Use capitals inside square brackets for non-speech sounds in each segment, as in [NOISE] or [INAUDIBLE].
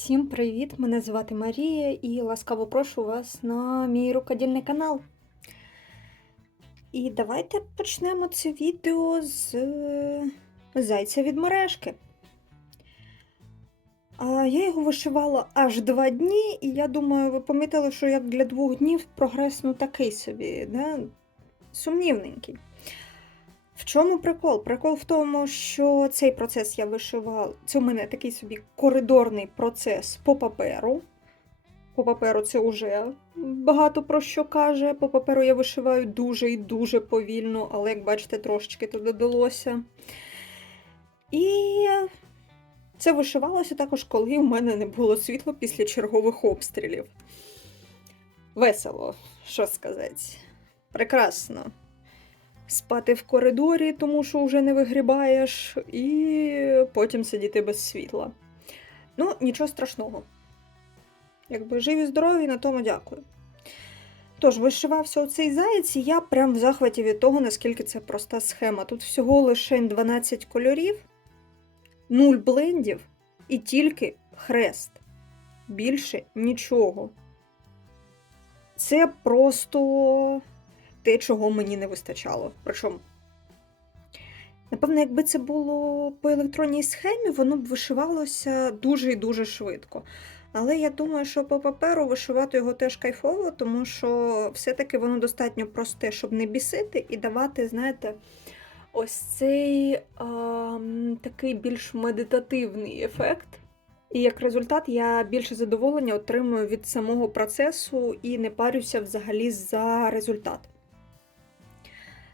Всім привіт! Мене звати Марія і ласкаво прошу вас на мій рукодільний канал. І давайте почнемо це відео з е, зайця від мережки. Я його вишивала аж два дні, і я думаю, ви помітили, що як для двох днів прогрес ну такий собі, да? сумнівненький. В чому прикол? Прикол в тому, що цей процес я вишивала. Це у мене такий собі коридорний процес по паперу. По паперу це вже багато про що каже. По паперу я вишиваю дуже і дуже повільно, але, як бачите, трошечки то додалося. І це вишивалося також, коли в мене не було світла після чергових обстрілів. Весело, що сказати. Прекрасно спати в коридорі, тому що вже не вигрібаєш, і потім сидіти без світла. Ну, нічого страшного. Якби живі здорові, на тому дякую. Тож, вишивався оцей заєць, і я прям в захваті від того, наскільки це проста схема. Тут всього лише 12 кольорів, 0 блендів і тільки хрест. Більше нічого. Це просто те, чого мені не вистачало. Причому, напевно, якби це було по електронній схемі, воно б вишивалося дуже і дуже швидко. Але я думаю, що по паперу вишивати його теж кайфово, тому що все-таки воно достатньо просте, щоб не бісити, і давати, знаєте, ось цей а, такий більш медитативний ефект. І як результат я більше задоволення отримую від самого процесу і не парюся взагалі за результат.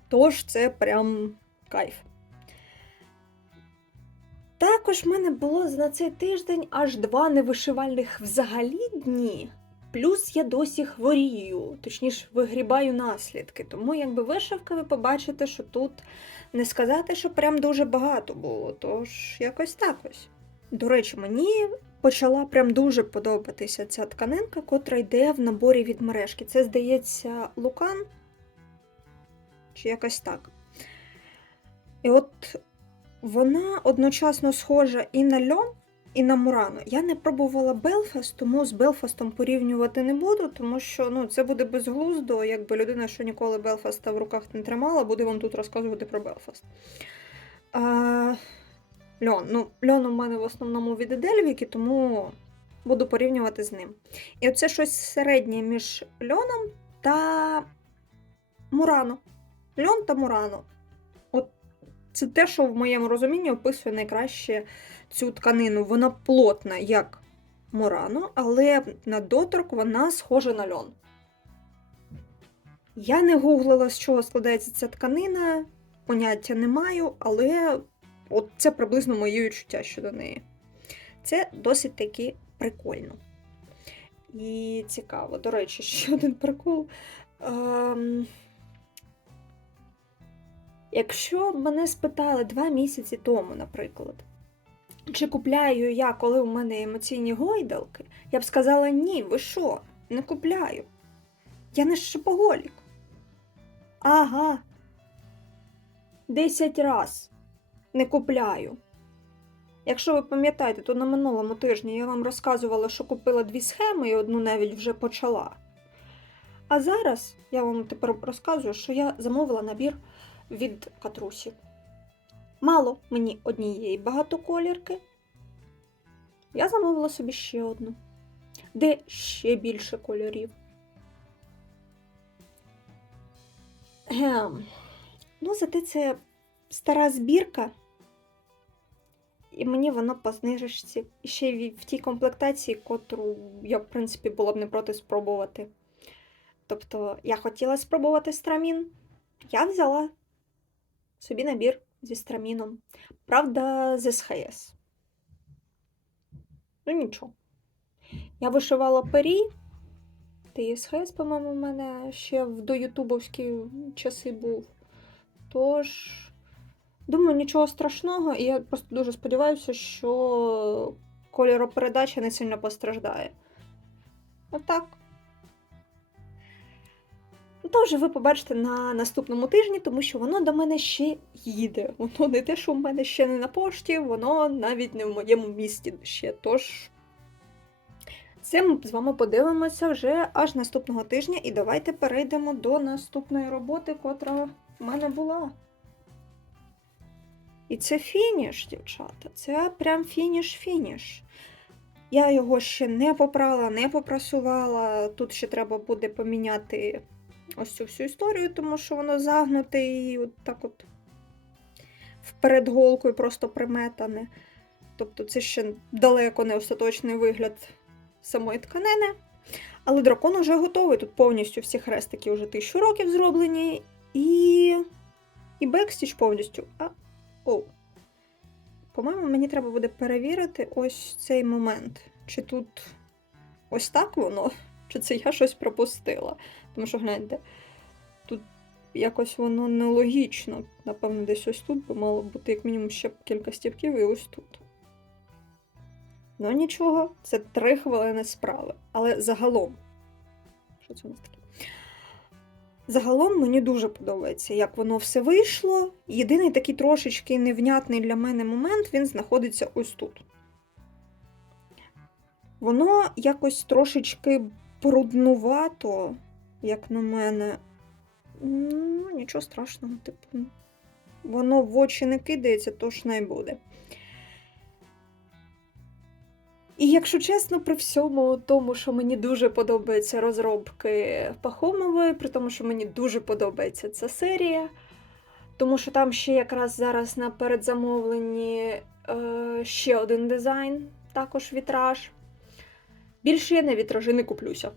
Тож це прям кайф. Також в мене було на цей тиждень аж два невишивальних взагалі дні. Плюс я досі хворію, точніше, вигрібаю наслідки. Тому, якби вишивка, ви побачите, що тут не сказати, що прям дуже багато було. Тож, якось так ось. До речі, мені почала прям дуже подобатися ця тканинка, котра йде в наборі від мережки. Це, здається, лукан чи якось так. І от вона одночасно схожа і на льон, і на Мурану. Я не пробувала Белфаст, тому з Белфастом порівнювати не буду, тому що ну, це буде безглуздо, якби людина, що ніколи Белфаста в руках не тримала, буде вам тут розказувати про Белфаст. А, Льон. Ну, Льон у мене в основному від Едельвіки, тому буду порівнювати з ним. І оце щось середнє між льоном та Мурано. Льон та Мурано. От це те, що в моєму розумінні описує найкраще цю тканину. Вона плотна, як Мурано, але на доторк вона схожа на льон. Я не гуглила, з чого складається ця тканина, поняття не маю, але от це приблизно мої відчуття щодо неї. Це досить таки прикольно. І цікаво. До речі, ще один прикол. Ем... Якщо б мене спитали два місяці тому, наприклад, чи купляю я, коли у мене емоційні гойдалки, я б сказала: ні, ви що, не купляю. Я не шопоголік. Ага. Десять раз не купляю. Якщо ви пам'ятаєте, то на минулому тижні я вам розказувала, що купила дві схеми і одну навіть вже почала. А зараз я вам тепер розказую, що я замовила набір від катрусі. Мало мені однієї багатоколірки. Я замовила собі ще одну, де ще більше кольорів. Гем. Ну, зате це стара збірка, і мені вона по знижечці. І ще в тій комплектації, котру я, в принципі, була б не проти спробувати. Тобто, я хотіла спробувати страмін, я взяла собі набір зі страміном. Правда, з СХС. Ну, нічого. Я вишивала пері, та СХС, по-моєму, в мене ще в доютубовські часи був. Тож, думаю, нічого страшного, і я просто дуже сподіваюся, що кольоропередача не сильно постраждає. Отак. То вже ви побачите на наступному тижні, тому що воно до мене ще їде. Воно не те, що в мене ще не на пошті, воно навіть не в моєму місті ще. Тож Це ми з вами подивимося вже аж наступного тижня, і давайте перейдемо до наступної роботи, котра в мене була. І це фініш, дівчата. Це прям фініш-фініш. Я його ще не попрала, не попрасувала. Тут ще треба буде поміняти ось цю всю історію, тому що воно загнуте і от так от вперед голкою просто приметане. Тобто це ще далеко не остаточний вигляд самої тканини. Але дракон уже готовий. Тут повністю всі хрестики вже тисячу років зроблені. І. І бекстіч повністю. А. Оу. По-моєму, мені треба буде перевірити ось цей момент. Чи тут ось так воно, чи це я щось пропустила. Тому що гляньте, тут якось воно нелогічно. Напевно, десь ось тут би мало бути як мінімум ще кілька стіпків і ось тут. Ну нічого, це три хвилини справи. Але загалом. Що це у нас таке? Загалом мені дуже подобається, як воно все вийшло. Єдиний такий трошечки невнятний для мене момент він знаходиться ось тут. Воно якось трошечки бруднувато, як на мене. Ну, нічого страшного, типу. Воно в очі не кидається, то ж не буде. І якщо чесно, при всьому тому, що мені дуже подобаються розробки Пахомової, при тому, що мені дуже подобається ця серія, тому що там ще якраз зараз на передзамовленні е, ще один дизайн, також вітраж. Більше я на вітражі не куплюся.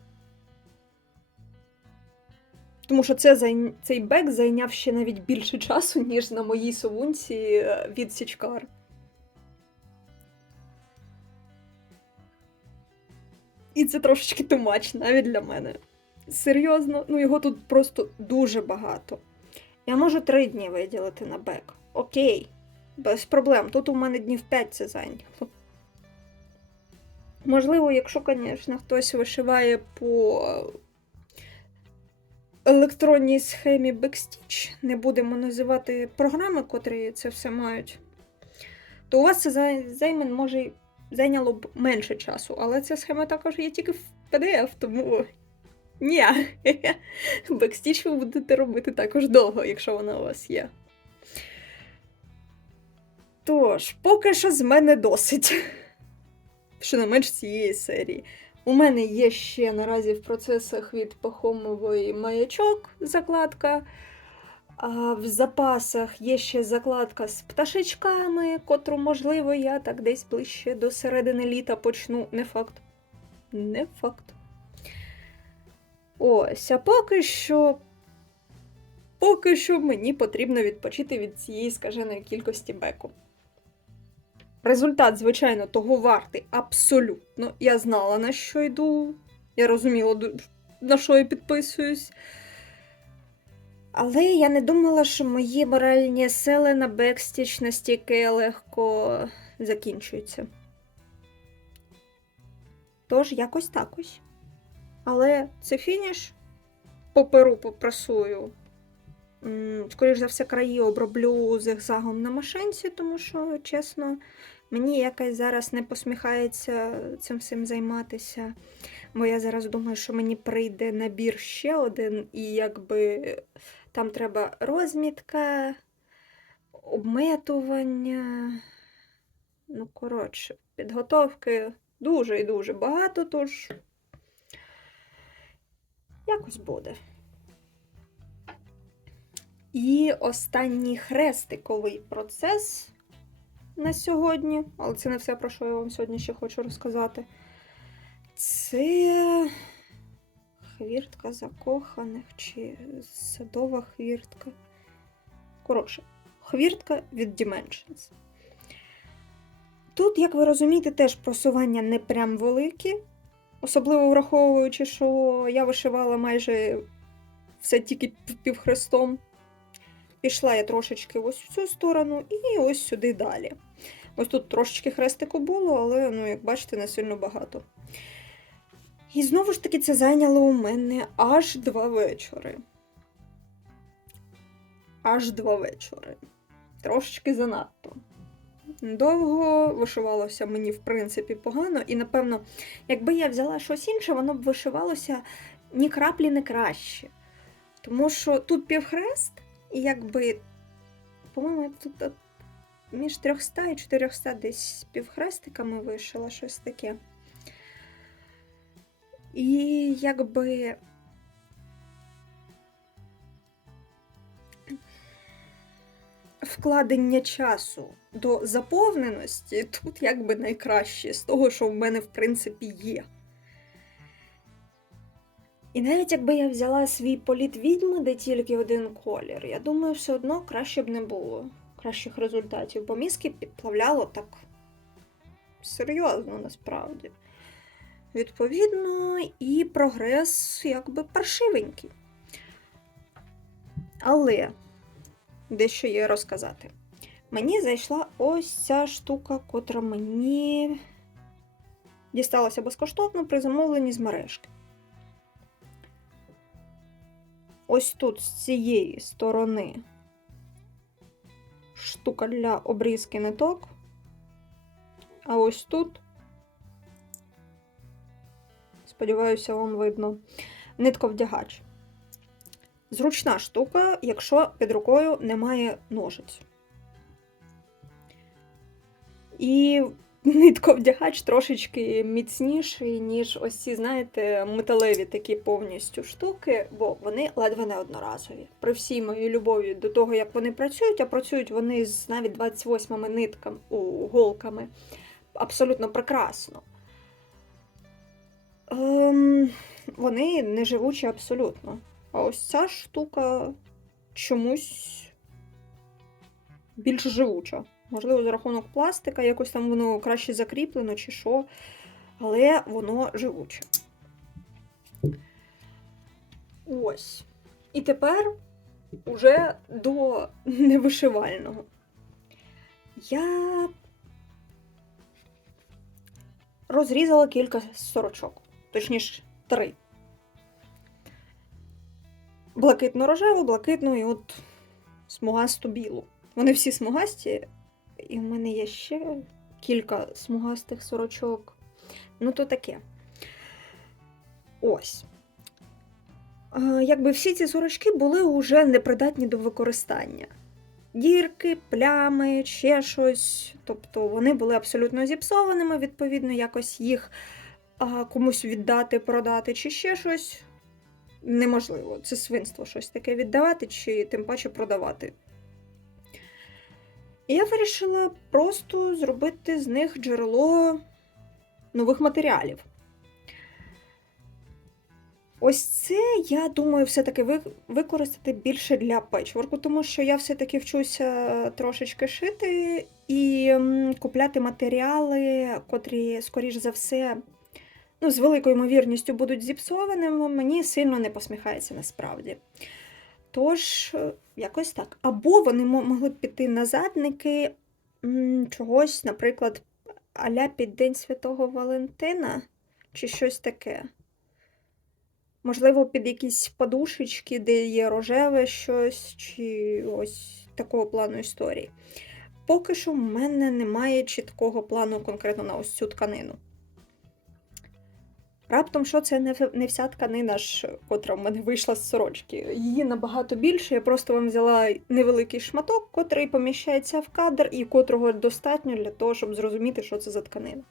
Тому що це, цей бек зайняв ще навіть більше часу, [LAUGHS] ніж на моїй совунці е, від Січкар. І це трошечки тумач навіть для мене. Серйозно, ну його тут просто дуже багато. Я можу три дні виділити на бек. Окей, без проблем. Тут у мене днів 5 це зайняло. Можливо, якщо, звісно, хтось вишиває по електронній схемі Backstitch, не будемо називати програми, котрі це все мають, то у вас це зай- займе може зайняло б менше часу, але ця схема також є тільки в PDF, тому ні. [LAUGHS] Бекстіч ви будете робити також довго, якщо вона у вас є. Тож, поки що з мене досить. Щонайменш цієї серії. У мене є ще наразі в процесах від Пахомової маячок закладка. А в запасах є ще закладка з пташечками, котру, можливо, я так десь ближче до середини літа почну. Не факт. Не факт. Ось, а поки що. Поки що мені потрібно відпочити від цієї скаженої кількості беку. Результат, звичайно, того вартий абсолютно. Я знала, на що йду. Я розуміла, на що я підписуюсь. Але я не думала, що мої моральні сили на бекстіч настільки легко закінчуються. Тож, якось так ось. Але це фініш. Поперу попрасую. Скоріш за все, краї оброблю зигзагом на машинці, тому що, чесно, мені якось зараз не посміхається цим всім займатися. Бо я зараз думаю, що мені прийде набір ще один, і якби там треба розмітка, обметування. Ну, коротше, підготовки дуже і дуже багато, тож якось буде. І останній хрестиковий процес на сьогодні, але це не все, про що я вам сьогодні ще хочу розказати. Це хвіртка закоханих чи садова хвіртка. Коротше, хвіртка від Dimensions. Тут, як ви розумієте, теж просування не прям великі, особливо враховуючи, що я вишивала майже все тільки півхрестом. Пішла я трошечки ось в цю сторону і ось сюди далі. Ось тут трошечки хрестику було, але, ну, як бачите, не сильно багато. І знову ж таки це зайняло у мене аж два вечори. Аж два вечори. Трошечки занадто. довго, вишивалося мені, в принципі, погано. І, напевно, якби я взяла щось інше, воно б вишивалося ні краплі не краще. Тому що тут півхрест, і якби, по-моєму, тут між 300 і 400 десь півхрестиками вишила щось таке. І якби. Вкладення часу до заповненості тут якби найкраще з того, що в мене в принципі є. І навіть якби я взяла свій політ відьми, де тільки один колір, я думаю, все одно краще б не було кращих результатів, бо мізки підплавляло так серйозно насправді. Відповідно, і прогрес якби паршивенький. Але дещо є розказати. Мені зайшла ось ця штука, котра мені дісталася безкоштовно при замовленні з мережки. Ось тут з цієї сторони штука для обрізки ниток. А ось тут, сподіваюся, вам видно, нитковдягач. Зручна штука, якщо під рукою немає ножиць. І нитковдягач трошечки міцніший, ніж ось ці, знаєте, металеві такі повністю штуки, бо вони ледве не одноразові. При всій моїй любові до того, як вони працюють, а працюють вони з навіть 28 нитками, голками. Абсолютно прекрасно. Ем, вони не живучі абсолютно. А ось ця штука чомусь більш живуча. Можливо, за рахунок пластика, якось там воно краще закріплено чи що, але воно живуче. Ось. І тепер уже до невишивального. Я розрізала кілька сорочок, точніше, три. Блакитно-рожеву, блакитну і от смугасту білу. Вони всі смугасті, і в мене є ще кілька смугастих сорочок. Ну, то таке. Ось. Е, Якби всі ці сорочки були вже непридатні до використання. Дірки, плями, ще щось. Тобто вони були абсолютно зіпсованими, відповідно, якось їх комусь віддати, продати чи ще щось неможливо. Це свинство щось таке віддавати, чи тим паче продавати. І я вирішила просто зробити з них джерело нових матеріалів. Ось це, я думаю, все-таки використати більше для печворку, тому що я все-таки вчуся трошечки шити і купляти матеріали, котрі, скоріш за все, ну, з великою ймовірністю будуть зіпсованими, мені сильно не посміхається насправді. Тож, е, якось так. Або вони могли піти на задники чогось, наприклад, аля під День Святого Валентина чи щось таке. Можливо, під якісь подушечки, де є рожеве щось, чи ось такого плану історії. Поки що в мене немає чіткого плану конкретно на ось цю тканину. Раптом, що це не, не вся тканина ж, котра в мене вийшла з сорочки. Її набагато більше. Я просто вам взяла невеликий шматок, котрий поміщається в кадр, і котрого достатньо для того, щоб зрозуміти, що це за тканина.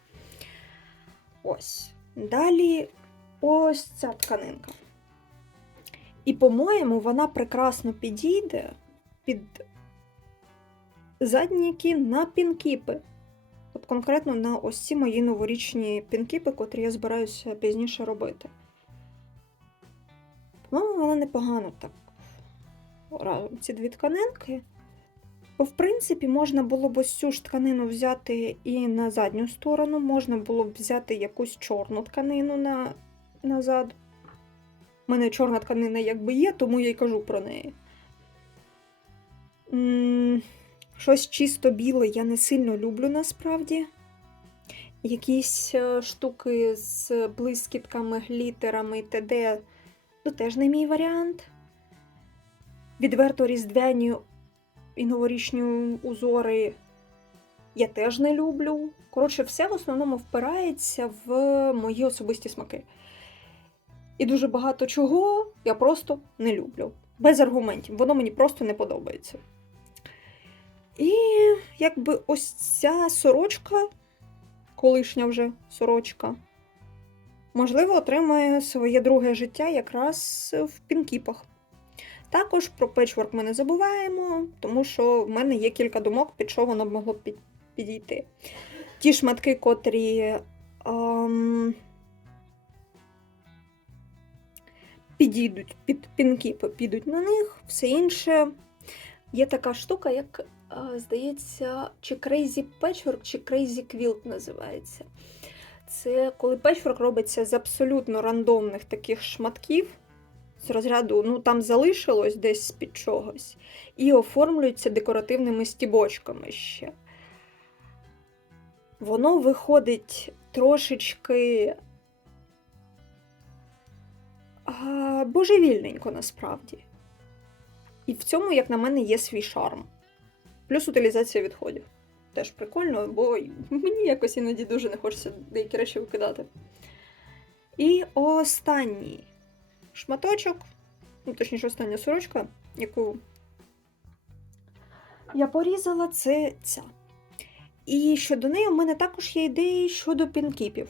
Ось. Далі ось ця тканинка. І, по-моєму, вона прекрасно підійде під задніки на пінкіпи. Конкретно на ось ці мої новорічні пінкіпи, котрі я збираюся пізніше робити. По-моєму, вона непогано так ці дві тканинки. Бо, в принципі, можна було б ось цю ж тканину взяти і на задню сторону, можна було б взяти якусь чорну тканину на, назад. У мене чорна тканина якби є, тому я й кажу про неї. Щось чисто біле я не сильно люблю насправді. Якісь е, штуки з блискітками, глітерами т.д. Ну, теж не мій варіант. Відверто різдвяні і новорічні узори я теж не люблю. Коротше, все в основному впирається в мої особисті смаки. І дуже багато чого я просто не люблю. Без аргументів. Воно мені просто не подобається. І якби ось ця сорочка, колишня вже сорочка, можливо, отримає своє друге життя якраз в пінкіпах. Також про печворк ми не забуваємо, тому що в мене є кілька думок, під що воно б могло підійти. Ті шматки, котрі ем, підійдуть під пінкіпи, підуть на них, все інше. Є така штука, як, здається, чи Crazy Patchwork, чи Crazy Quilt називається. Це коли печворк робиться з абсолютно рандомних таких шматків, з розряду, ну там залишилось десь з-під чогось, і оформлюється декоративними стібочками ще. Воно виходить трошечки а, божевільненько насправді. І в цьому, як на мене, є свій шарм. Плюс утилізація відходів. Теж прикольно, бо мені якось іноді дуже не хочеться деякі речі викидати. І останній шматочок, ну, точніше, остання сорочка, яку я порізала, це ця. І щодо неї у мене також є ідеї щодо пінкіпів.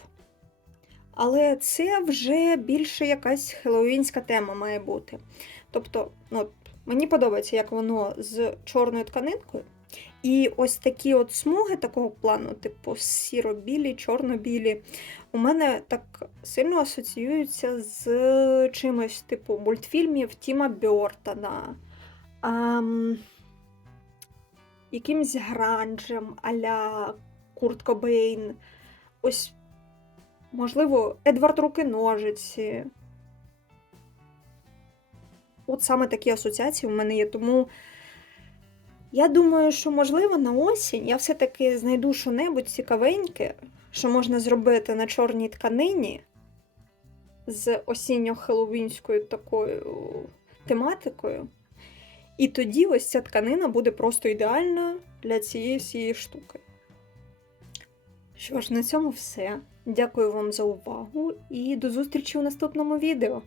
Але це вже більше якась хеллоуінська тема має бути. Тобто, ну, мені подобається, як воно з чорною тканинкою. І ось такі от смуги такого плану, типу сіро-білі, чорно-білі, у мене так сильно асоціюються з чимось, типу мультфільмів Тіма Бьортона, ам, якимсь гранжем а-ля Курт Кобейн. Ось, можливо, Едвард Руки-ножиці. От саме такі асоціації у мене є, тому. Я думаю, що, можливо, на осінь я все-таки знайду що-небудь цікавеньке, що можна зробити на чорній тканині з осінньо-хеллоуінською такою тематикою. І тоді ось ця тканина буде просто ідеальна для цієї всієї штуки. Що ж, на цьому все. Дякую вам за увагу і до зустрічі у наступному відео.